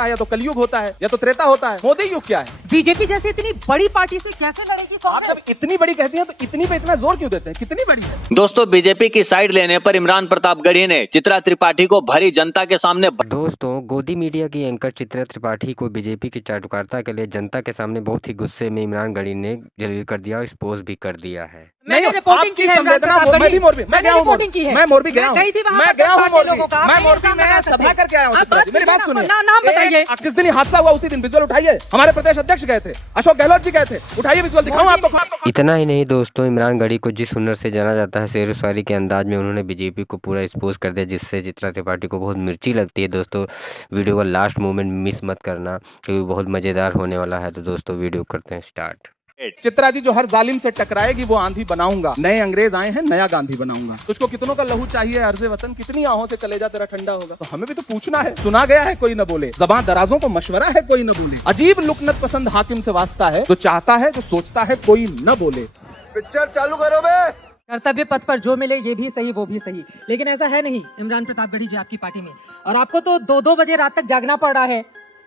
है या तो कलयुग होता है या तो त्रेता होता है। मोदी युग क्या है? बीजेपी जैसी इतनी बड़ी पार्टी से कैसे लड़ेगी आप कांग्रेस? जब इतनी बड़ी कहती हैं तो इतनी पे इतना जोर क्यों देते हैं? कितनी बड़ी है? दोस्तों, बीजेपी की साइड लेने पर इमरान प्रतापगढ़ी ने चित्रा त्रिपाठी को भरी जनता के सामने दोस्तों, गोदी मीडिया की एंकर चित्रा त्रिपाठी को बीजेपी की चाटुकारिता के लिए जनता के सामने बहुत ही गुस्से में इमरान गढ़ी ने जलील कर दिया और एक्सपोज भी कर दिया है। मैंने रिपोर्टिंग की है इमरान प्रतापगढ़ी। मैं भी मोरबी, मैं गया हूं रिपोर्टिंग की है। मैं मोरबी गया हूं, मैं गई थी वहां मैं पर गया हूं बात लोगों मोरबी, का। मैं आप मोरबी नहीं में समझ सभा सकते। करके आया हूं। आप चित्रा जी, बस मेरी बात नाम सुनिए। बताइए। जिस दिन हादसा हुआ उसी दिन विजुअल उठाइए। हमारे प्रदेश अध्यक्ष गए थे, अशोक गहलोत जी गए थे, उठाइए विजुअल, दिखाऊं आपको। इतना ही नहीं दोस्तों, इमरान गढ़ी को जिस हुनर से जाना जाता है, शेर शायरी के अंदाज में उन्होंने बीजेपी को पूरा एक्सपोज कर दिया, जिससे चित्रा त्रिपाठी को बहुत मिर्ची लगती है। दोस्तों, वीडियो का लास्ट मोमेंट मिस मत करना क्योंकि बहुत मज़ेदार होने वाला है। तो दोस्तों, वीडियो करते हैं स्टार्ट। चित्रा जी, जो हर जालिम से टकराएगी वो आंधी बनाऊंगा। नए अंग्रेज आए हैं, नया गांधी बनाऊंगा। तुझको कितनों का लहू चाहिए अर्ज़े वतन, कितनी आहों से कलेजा तेरा ठंडा होगा। तो हमें भी तो पूछना है। सुना गया है कोई न बोले, ज़बान दराजों को मशवरा है कोई न बोले। अजीब लुकनत पसंद हाकिम से वास्ता है, जो चाहता है जो सोचता है कोई न बोले। पिक्चर चालू करो बे। कर्तव्य पथ पर जो मिले ये भी सही वो भी सही, लेकिन ऐसा है नहीं इमरान प्रतापगढ़ी जी आपकी पार्टी में, और आपको तो 2-2 बजे रात तक जागना पड़ रहा है।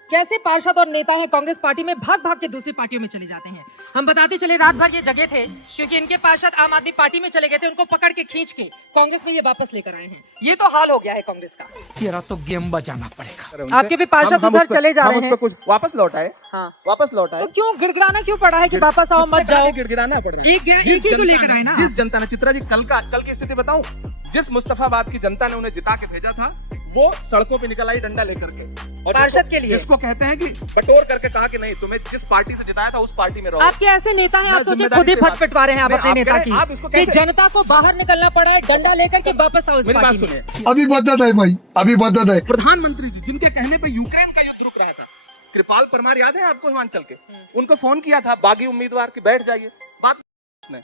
कैसे पार्षद और नेता हैं कांग्रेस पार्टी में, भाग भाग के दूसरी पार्टियों में चले जाते हैं। हम बताते चले रात भर ये जगह थे क्योंकि इनके पार्षद आम आदमी पार्टी में चले गए थे, उनको पकड़ के खींच के कांग्रेस में ये वापस लेकर आए हैं। ये तो हाल हो गया है कांग्रेस का। तेरा तो गेम बजाना पड़ेगा। आपके भी पार्षद उधर चले जा रहे हैं। कुछ वापस लौट आए। हाँ, वापस लौट आए तो क्यों गिड़गिड़ाना क्यों पड़ा है कि वापस आओ मत जाओ? गिड़गिड़ाना पड़ रहा है। एक ही को लेकर आए ना। जिस जनता ने, चित्रा जी कल की स्थिति बताऊं, जिस मुस्तफाबाद की जनता ने उन्हें जिता के भेजा था, वो सड़कों पे निकल आई डंडा लेकर के, और पार्षद के लिए जिसको कहते हैं कि बटोर करके कहा कि नहीं, तुम्हें जिस पार्टी से जिताया था उस पार्टी में रहो। आपके ऐसे नेता हैं, आप सोचिए खुद ही फट पिटवा रहे हैं आप अपने नेता की, आप इसको कि जनता को बाहर निकलना पड़ा है डंडा लेकर के वापस आओ इस मेरी बात पार्टी में। सुनिए। अभी बदत है भाई, अभी बदत है। प्रधानमंत्री जी, जिनके कहने पे यूक्रेन का युद्ध रुक रहा था, कृपाल परमार याद है आपको, हिमाचल के, उनको फोन किया था बागी उम्मीदवार की, बैठ जाइए, बात नहीं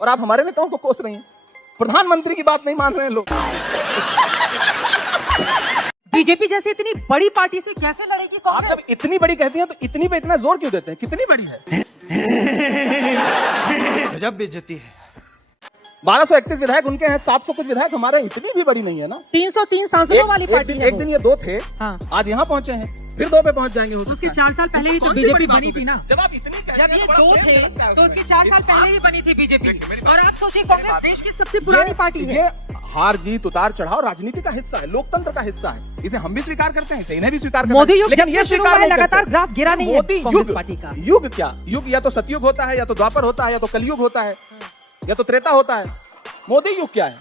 और आप हमारे नेताओं को कोस रही हैं। प्रधानमंत्री की बात नहीं मान रहे हैं लोग। बीजेपी जैसी इतनी बड़ी पार्टी से कैसे लड़ेगी आप कांग्रेस? जब इतनी बड़ी कहती हैं तो इतनी पे इतना जोर क्यों देते हैं? कितनी बड़ी है? गजब बेइज्जती है। 1231 विधायक उनके हैं, 700 कुछ विधायक हमारे, इतनी भी बड़ी नहीं है ना। 303 सांसदों वाली पार्टी है एक दिन ये 2 थे, हाँ। आज यहाँ पहुँचे हैं, फिर 2 पे पहुँच जाएंगे। उसके 4 साल पहले ही तो कौन सी बीजेपी बड़ी बात बनी हो थी गई? ना। जब आप इतनी कहते जब हैं ये तो बड़ा 2 प्रेम थे लगता है तो उसमें। उसके 4 साल पहले ही बनी थी बीजेपी, और आप सोचिए कांग्रेस देश की सबसे पुरानी पार्टी है। ये हार जीत उतार चढ़ाव राजनीति का हिस्सा है, लोकतंत्र का हिस्सा है। इसे हम भी स्वीकार करते हैं, इसे इन्हें भी स्वीकार करते हैं। मोदी युग लेकिन जब ये से शुरू स्वीकार हुआ है नहीं लगातार करते। ग्राफ गिरा नहीं है मोदी कांग्रेस युग, पार्टी का। युग क्या? युग या तो सतयुग होता है, या तो द्वापर होता है, या तो कलयुग होता है, या तो त्रेता होता है। मोदी युग क्या है?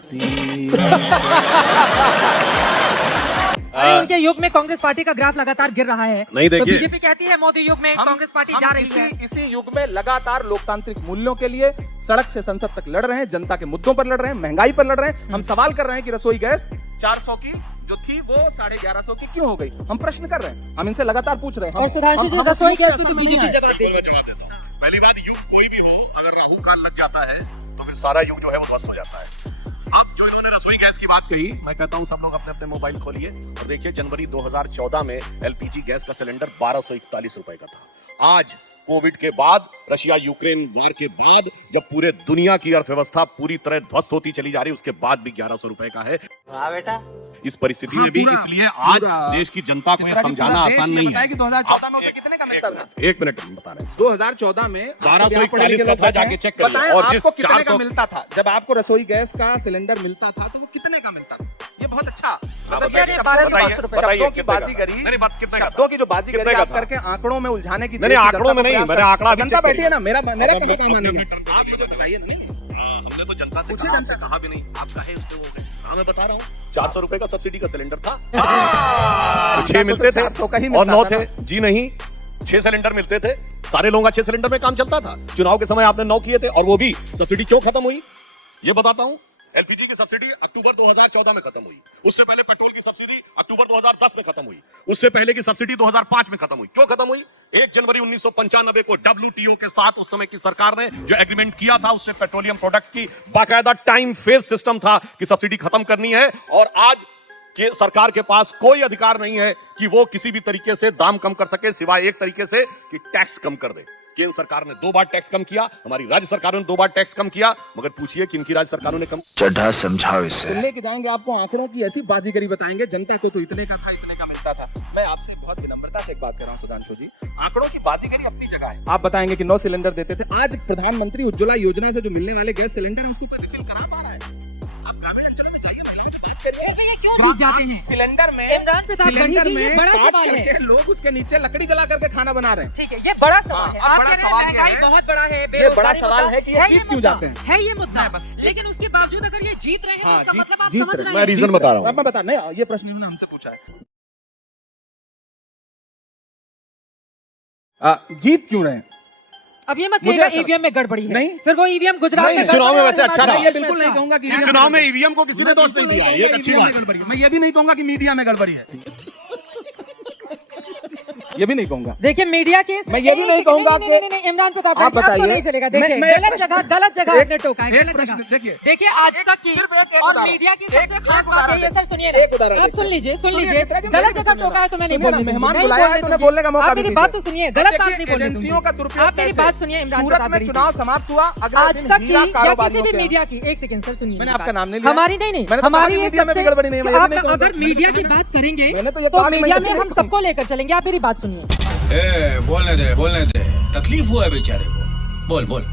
अरे उनके युग में कांग्रेस पार्टी का ग्राफ लगातार गिर रहा है। नहीं, तो देखिए, बीजेपी कहती है मोदी युग में कांग्रेस पार्टी जा रही है। इसी युग में लगातार लोकतांत्रिक मूल्यों के लिए सड़क से संसद तक लड़ रहे हैं, जनता के मुद्दों पर लड़ रहे हैं, महंगाई पर लड़ रहे हैं। हम सवाल कर रहे हैं कि रसोई गैस 400 की जो थी वो 1150 की क्यों हो गई? हम प्रश्न कर रहे हैं, हम इनसे लगातार पूछ रहे हैं। और सुधांशु जी रसोई गैस की तो बीजेपी जवाब देगी। पहली बात, युग कोई भी हो, अगर राहु काल लग जाता है तो फिर सारा युग जो है वो ध्वस्त हो जाता है। अब जो इन्होंने रसोई गैस की बात कही, मैं कहता हूँ सब लोग अपने अपने मोबाइल खोलिए और देखिए, जनवरी 2014 में एलपीजी गैस का सिलेंडर 1241 रुपए का था। आज कोविड के बाद, रशिया यूक्रेन वार के बाद, जब पूरे दुनिया की अर्थव्यवस्था पूरी तरह ध्वस्त होती चली जा रही है, उसके बाद भी 1100 रुपए का है। बेटा, इस परिस्थिति में भी, इसलिए आज देश की जनता को यह समझाना आसान नहीं है। 2014 में उसे कितने का मिलता था? 1 मिनट हम बता रहे हैं। 2014 में 1241 का था, जाके चेक करिए। बताएं, और जिस आपको कितने का 400 मिलता था? जब आपको रसोई गैस का सिलेंडर मिलता था तो वो कितने का मिलता था? ये बहुत अच्छा, मतलब बताइए, 1200 रुपए। शब्दों की बाजीगरी, नहीं, बात कितने का था? शब्दों की जो बाजीगरी कितने का आप था? करके आंकड़ों में उलझाने की, नहीं, आंकड़ों में नहीं, मैंने आंकड़ा भी जनता चेक बैठी है ना, मेरा किया। कहाँ काम आने में? आप मुझे बताइए ना। हमने तो जनता से पूछिए, कहा, जनता कहा भी नहीं, आपका है उसको हो गए। हाँ, मैं बता रहा हूँ, 400 रुपए का सब्सिडी का सिलेंडर था, 6 मिलते थे 400 का ही और मिलता 9 था थे। जी नहीं, 6 सिलेंडर मिलते थे, सारे लोगों का 6 सिलेंडर में काम चलता था। चुनाव के समय आपने 9 किए थे, और वो भी सब्सिडी क्यों खत्म हुई ये बताता हूँ। एलपीजी की सब्सिडी अक्टूबर 2014 में खत्म हुई। उससे पहले पेट्रोल की सब्सिडी अक्टूबर 2010 में खत्म हुई। उससे पहले की सब्सिडी 2005 में खत्म हुई। क्यों खत्म हुई? 1 जनवरी 1995 को WTO के साथ उस समय की सरकार ने जो एग्रीमेंट किया था, उससे पेट्रोलियम प्रोडक्ट्स की बाकायदा टाइम फेज सिस्टम था कि सब्सिडी खत्म करनी है, और आज के सरकार के पास कोई अधिकार नहीं है कि वो किसी भी तरीके से दाम कम कर सके, सिवाय एक तरीके से कि टैक्स कम कर दे। केंद्र सरकार ने 2 बार टैक्स कम किया, हमारी राज्य सरकारों ने 2 बार टैक्स कम किया, मगर पूछिए किनकी राज्य सरकारों ने कम। चड्ढा समझाओ इसे। लेके जाएंगे आपको आंकड़ों की ऐसी बाजीगरी बताएंगे, जनता को तो इतने का था, इतने का मिलता था। मैं आपसे बहुत ही नम्रता से एक बात कर रहा हूँ सुधांशु जी, आंकड़ों की बाजीगरी अपनी जगह है। आप बताएंगे कि 9 सिलेंडर देते थे, आज प्रधानमंत्री उज्ज्वला योजना से जो मिलने वाले गैस सिलेंडर है उसके ऊपर रिफिल करा पा रहा है। आप ग्रामीण अंचलों में जाइए, क्यों जीत जाते हैं? सिलेंडर में इमरान प्रताप गढ़ी जी, ये बड़ा काट सवाल है। करके लोग उसके नीचे लकड़ी जला करके खाना बना रहे हैं। ठीक है, ये बड़ा सवाल है। हाँ, आप बड़ा कह रहे हैं सवाल ये महंगाई है। बहुत बड़ा है, ये बड़ा बेरोजगारी सवाल मुद्दा है कि ये जीत क्यों मुद्दा, जाते हैं। है ये मुद्दा, बस। लेकिन उसके बावजूद अगर ये जीत रहे हैं तो इसका मतलब आप जीत समझ रहे। रहे मैं हैं। रीजन बता रहा हूँ। मैं बता नहीं, ये प्रश्न इन्होंने हमसे पूछा है, जीत क्यों रहे हैं? अब ये मत मुझे कहिएगा ऐसा- ईवीएम में गड़बड़ी है, नहीं। फिर वो ईवीएम गुजरात नहीं, में चुनाव में गड़बड़ी है वैसे और अच्छा हिमाचल रहा। ये प्रदेश में बिल्कुल नहीं अच्छा। कहूंगा कि इस ईवीएम चुनाव में गड़बड़ी है। ईवीएम को किसी ने मैं दोष बिल्कुल नहीं दिया, नहीं ये कहूंगा एक अच्छी ईवीएम बात में है। गड़बड़ी है। मैं ये भी नहीं कहूंगा कि मीडिया में गड़बड़ी है, ये भी नहीं कहूंगा। देखिए मीडिया के मैं ये भी नहीं कहूंगा कि नहीं, इमरान प्रताप आप गढ़ी, आपको बताइए। नहीं चलेगा। मैं- देखिए मैं- गलत जगह एक- आपने टोका है, एक गलत प्रश्न जगह। देखिए, देखिए आज तक की सिर्फ एक और उदाहरण। मीडिया की एक- सबसे एक खास बात उदाहरण यही है। सर सुनिए एक उदाहरण ना, आप सुन लीजिए, सुन सुनिए, लीजिए, चित्रा जी, गलत मेरी जगह सुनिए टोका है तो मैं नहीं सुनिए ना, बोलूंगी। मेहमान नहीं बुलाया है बोलने तो उन्हें दूंगी। बोलने का मौका आप भी मेरी दीजिए। बात तो सुनिए, गलत बात नहीं देखिए, बोलने एजेंसियों दूंगी। का दुरुपयोग आप मेरी कैसे? बात सुनिए इमरान सूरत प्रताप में गढ़ी जी। चुनाव समाप्त हुआ, अगले आज दिन तक की हीरा या किसी कारोबारियों भी के मीडिया की, एक सेकंड सर सुनिए, मैंने मेरी आपका बात। नाम नहीं लिया। हमारी नहीं मैंने तो हमारी कहा कि ये मीडिया में भी सबसे गड़बड़ी नहीं है, मैं कि ये भी आप नहीं कहूंगा। अगर मीडिया की बात करेंगे मैंने तो ये तो कहा कि मीडिया मैं- में हम सबको लेकर चलेंगे। आप मेरी बात सुनिए। बोलने दे, तकलीफ हुआ है बेचारे को, बोल।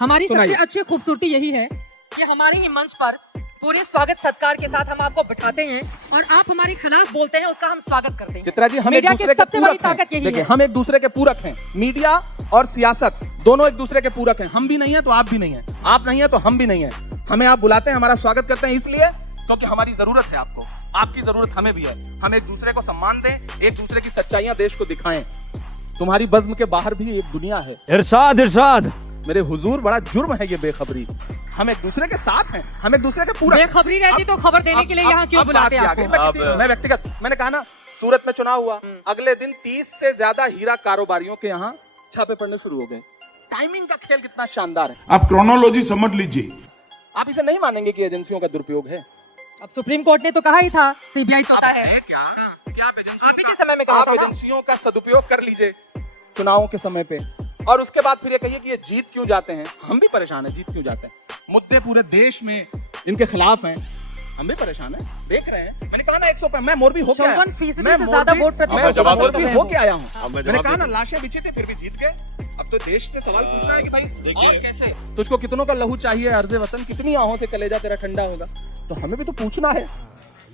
हमारी सुनाइए। सबसे अच्छी खूबसूरती यही है कि हमारे ही मंच पर पूरे स्वागत सत्कार के साथ हम आपको बिठाते हैं और आप हमारे खिलाफ बोलते हैं, उसका हम स्वागत करते हैं। चित्रा जी, हम एक मीडिया की दूसरे के सबसे बड़ी पूरक हैं। ताकत यही देखिए, है। हम एक दूसरे के पूरक हैं। मीडिया और सियासत दोनों एक दूसरे के पूरक हैं। हम भी नहीं है तो आप भी नहीं है, आप नहीं है तो हम भी नहीं है। हमें आप बुलाते हैं, हमारा स्वागत करते हैं इसलिए क्योंकि हमारी जरूरत है आपको, आपकी जरूरत हमें भी है। हम एक दूसरे को सम्मान दें, एक दूसरे की सच्चाइयां देश को दिखाएं। तुम्हारी बज़्म के बाहर भी एक दुनिया है। इरशाद मेरे हुजूर, बड़ा जुर्म है ये बेखबरी। हम एक दूसरे के साथ हैं, हम एक दूसरे के पूरक हैं। बेखबरी रहती तो खबर देने के लिए यहाँ क्यों बुलाते हैं आपको? मैं व्यक्तिगत, मैंने कहा ना, सूरत में चुनाव हुआ, अगले दिन 30 से ज्यादा हीरा कारोबारियों के यहाँ छापे पड़ने शुरू हो गए। टाइमिंग का खेल कितना शानदार है। आप क्रोनोलॉजी समझ लीजिए। आप इसे नहीं मानेंगे कि एजेंसियों का दुरुपयोग है? अब सुप्रीम कोर्ट ने तो कहा ही था सीबीआई तोता है। क्या आप आप ही के समय में कहा आप था ना? एजेंसियों का सदुपयोग कर लीजिए चुनावों के समय पे, और उसके बाद फिर ये कहिए कि ये जीत क्यों जाते हैं। हम भी परेशान हैं, जीत क्यों जाते हैं। मुद्दे पूरे देश में इनके खिलाफ हैं, हम भी परेशान हैं, देख रहे हैं। मैंने कहा ना 100 पे मैं मोरबी होके आया। 54% मैं से ज्यादा मोरबी- वोट प्रतिशत मैं जवाब मोरबी देता होके आया हूँ। अब मैं मैंने जवाब कहा ना, देता लाशें बिछी थी फिर भी जीत गए। अब तो देश से सवाल पूछना है कि भाई और कैसे, तुझको कितनों का लहू चाहिए अर्ज़े वतन, कितनी आहों से कलेजा तेरा ठंडा होगा, तो हमें भी तो पूछना है।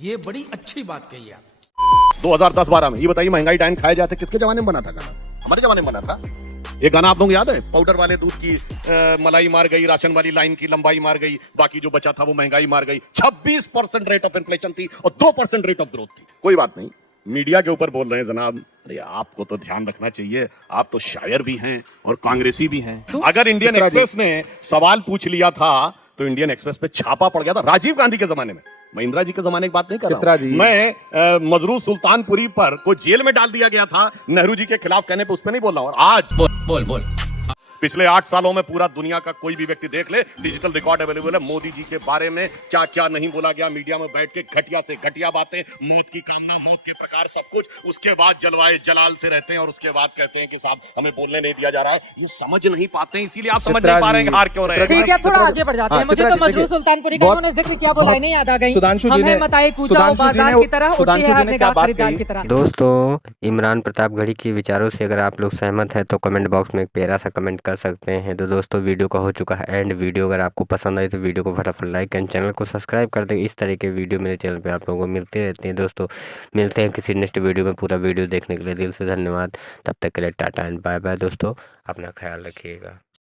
ये बड़ी अच्छी बात कही आप। 2010-12 में ये बताइए, महंगाई टाइम खाए जाते किसके जमाने में बना था गाना? हमारे जमाने में बना था। ये गाना आप लोग याद है? पाउडर वाले दूध की मलाई मार गई, राशन वाली लाइन की लंबाई मार गई, बाकी जो बचा था वो महंगाई मार गई। 26% रेट ऑफ इन्फ्लेशन थी और 2% रेट ऑफ ग्रोथ थी। कोई बात नहीं, मीडिया के ऊपर बोल रहे हैं जनाब। अरे आपको तो ध्यान रखना चाहिए, आप तो शायर भी हैं और कांग्रेसी भी हैं। अगर इंडियन एक्सप्रेस ने सवाल पूछ लिया था तो इंडियन एक्सप्रेस पे छापा पड़ गया था राजीव गांधी के जमाने में। मैं इंदिरा जी के जमाने की बात नहीं कर रहा चित्रा हूं। जी। मैं मजरू सुल्तानपुरी पर को जेल में डाल दिया गया था नेहरू जी के खिलाफ कहने पे, उस पर नहीं बोल रहा हूं। और आज बोल। पिछले 8 सालों में पूरा दुनिया का कोई भी व्यक्ति देख ले, डिजिटल रिकॉर्ड अवेलेबल है। मोदी जी के बारे में क्या क्या नहीं बोला गया मीडिया में बैठ के, घटिया से घटिया बातें, मौत की कामना, मौत के प्रकार, सब कुछ। उसके बाद जलवाए जलाल से रहते हैं और उसके बाद कहते हैं कि साहब हमें बोलने नहीं दिया जा रहा है। ये समझ नहीं पाते हैं, इसीलिए आप समझ नहीं पा रहे हैं हार क्यों रहे हैं। ठीक है, थोड़ा आगे बढ़ जाते हैं। मुझे तो मजरू सुल्तानपुरी का उन्होंने जिक्र किया, वो लाइनें याद आ गई। सुधांशु जी ने हमें मताए कूचा बाजार की तरह उठती है हर निगाह खरीदार की तरह। दोस्तों, इमरान प्रताप गढ़ी के विचारों से अगर आप लोग सहमत हैं तो कमेंट बॉक्स में एक प्यारा सा कमेंट कर सकते हैं। तो दोस्तों, वीडियो का हो चुका है एंड। वीडियो अगर आपको पसंद आई तो वीडियो को फटाफट लाइक एंड चैनल को सब्सक्राइब कर दें। इस तरह के वीडियो मेरे चैनल पे आप लोगों को मिलते रहते हैं। दोस्तों, मिलते हैं किसी नेक्स्ट वीडियो में। पूरा वीडियो देखने के लिए दिल से धन्यवाद। तब तक के लिए टाटा एंड बाय बाय। दोस्तों, अपना ख्याल रखिएगा।